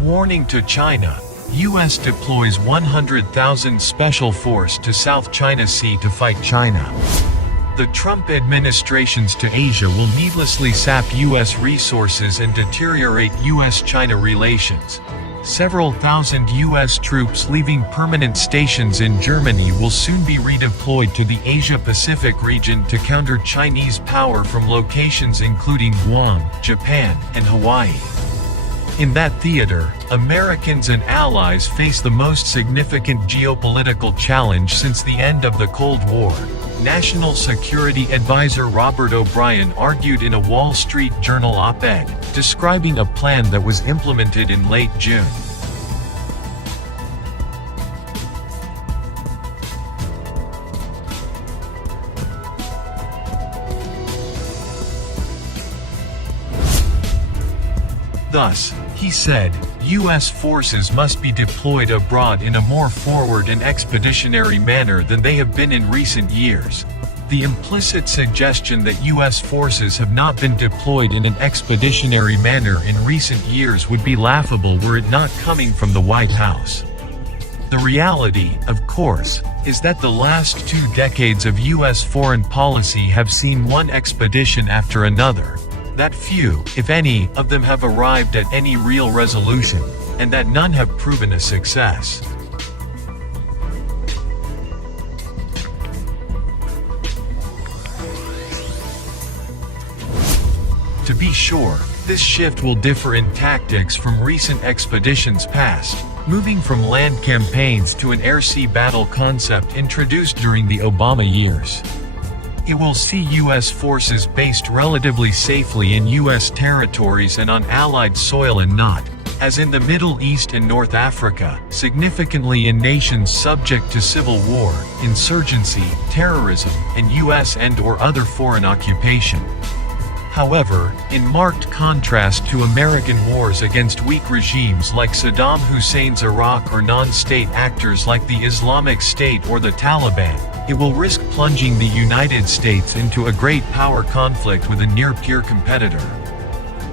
Warning to China. U.S. deploys 100,000 special force to South China Sea to fight China. The Trump administrations to Asia will needlessly sap U.S. resources and deteriorate U.S.-China relations. Several thousand U.S. troops leaving permanent stations in Germany will soon be redeployed to the Asia-Pacific region to counter Chinese power from locations including Guam, Japan, and Hawaii. In that theater, Americans and allies face the most significant geopolitical challenge since the end of the Cold War. National Security Advisor Robert O'Brien argued in a Wall Street Journal op-ed, describing a plan that was implemented in late June. Thus, he said, U.S. forces must be deployed abroad in a more forward and expeditionary manner than they have been in recent years. The implicit suggestion that U.S. forces have not been deployed in an expeditionary manner in recent years would be laughable were it not coming from the White House. The reality, of course, is that the last 2 decades of U.S. foreign policy have seen one expedition after another. That few, if any, of them have arrived at any real resolution, and that none have proven a success. To be sure, this shift will differ in tactics from recent expeditions past, moving from land campaigns to an air-sea battle concept introduced during the Obama years. It will see U.S. forces based relatively safely in U.S. territories and on Allied soil and not, as in the Middle East and North Africa, significantly in nations subject to civil war, insurgency, terrorism, and U.S. and/or other foreign occupation. However, in marked contrast to American wars against weak regimes like Saddam Hussein's Iraq or non-state actors like the Islamic State or the Taliban, it will risk plunging the United States into a great power conflict with a near-peer competitor.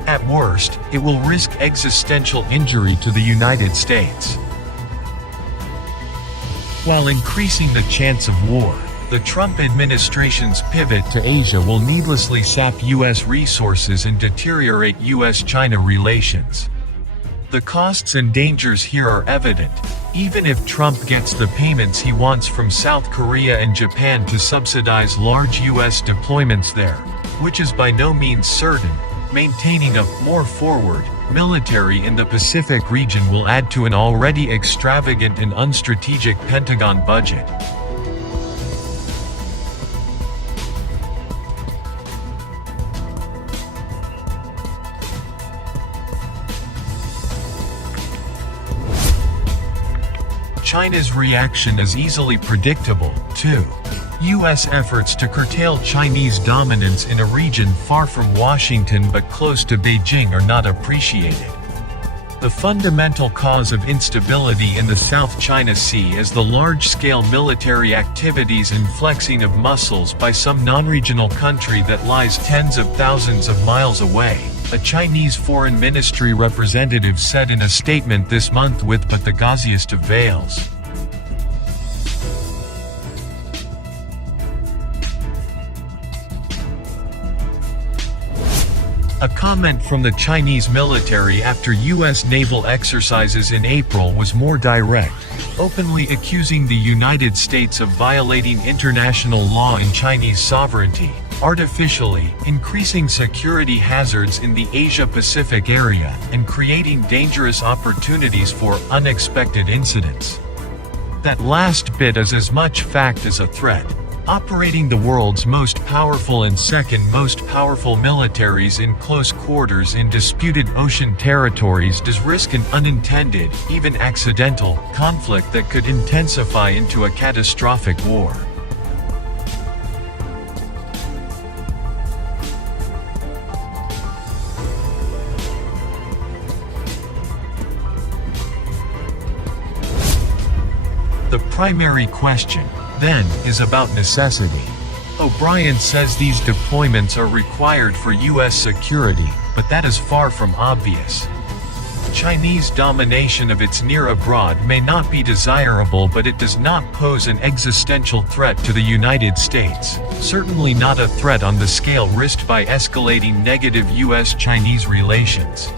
At worst, it will risk existential injury to the United States. While increasing the chance of war, the Trump administration's pivot to Asia will needlessly sap U.S. resources and deteriorate U.S.-China relations. The costs and dangers here are evident. Even if Trump gets the payments he wants from South Korea and Japan to subsidize large U.S. deployments there, which is by no means certain, maintaining a more forward military in the Pacific region will add to an already extravagant and unstrategic Pentagon budget. China's reaction is easily predictable, too. U.S. efforts to curtail Chinese dominance in a region far from Washington but close to Beijing are not appreciated. The fundamental cause of instability in the South China Sea is the large-scale military activities and flexing of muscles by some non-regional country that lies tens of thousands of miles away, a Chinese Foreign Ministry representative said in a statement this month with but the gauziest of veils. A comment from the Chinese military after U.S. naval exercises in April was more direct, openly accusing the United States of violating international law and Chinese sovereignty, artificially increasing security hazards in the Asia-Pacific area, and creating dangerous opportunities for unexpected incidents. That last bit is as much fact as a threat. Operating the world's most powerful and second most powerful militaries in close quarters in disputed ocean territories does risk an unintended, even accidental, conflict that could intensify into a catastrophic war. The primary question, then, is about necessity. O'Brien says these deployments are required for U.S. security, but that is far from obvious. Chinese domination of its near abroad may not be desirable, but it does not pose an existential threat to the United States, certainly not a threat on the scale risked by escalating negative US-Chinese relations.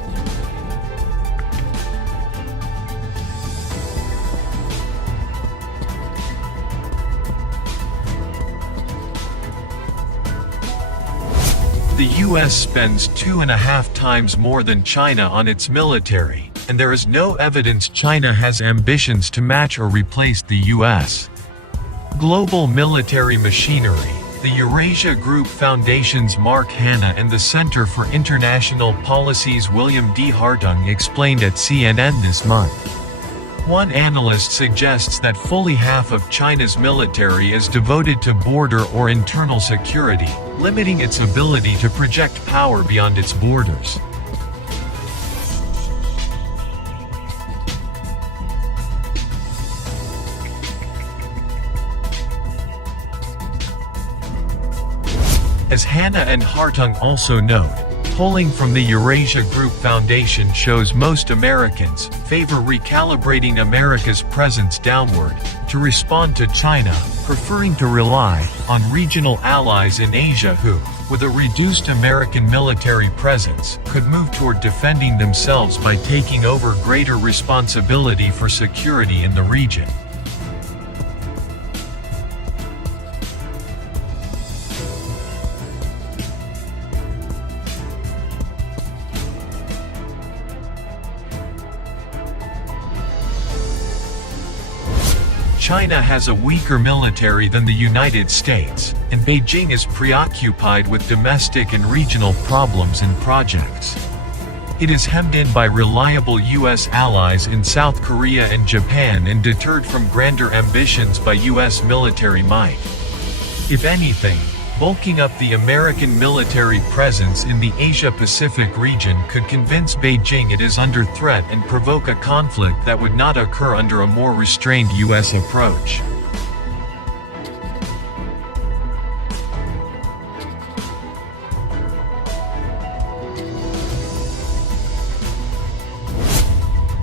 The US spends 2.5 times more than China on its military, and there is no evidence China has ambitions to match or replace the US. Global military machinery. The Eurasia Group Foundation's Mark Hanna and the Center for International Policy's William D. Hartung explained at CNN this month. One analyst suggests that fully half of China's military is devoted to border or internal security, limiting its ability to project power beyond its borders. As Hanna and Hartung also note, polling from the Eurasia Group Foundation shows most Americans favor recalibrating America's presence downward to respond to China, preferring to rely on regional allies in Asia who, with a reduced American military presence, could move toward defending themselves by taking over greater responsibility for security in the region. China has a weaker military than the United States, and Beijing is preoccupied with domestic and regional problems and projects. It is hemmed in by reliable U.S. allies in South Korea and Japan and deterred from grander ambitions by U.S. military might. If anything, bulking up the American military presence in the Asia-Pacific region could convince Beijing it is under threat and provoke a conflict that would not occur under a more restrained U.S. approach.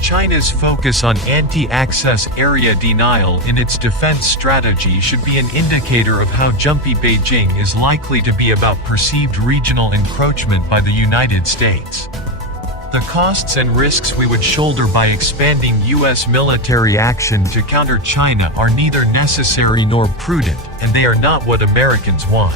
China's focus on anti-access area denial in its defense strategy should be an indicator of how jumpy Beijing is likely to be about perceived regional encroachment by the United States. The costs and risks we would shoulder by expanding U.S. military action to counter China are neither necessary nor prudent, and they are not what Americans want.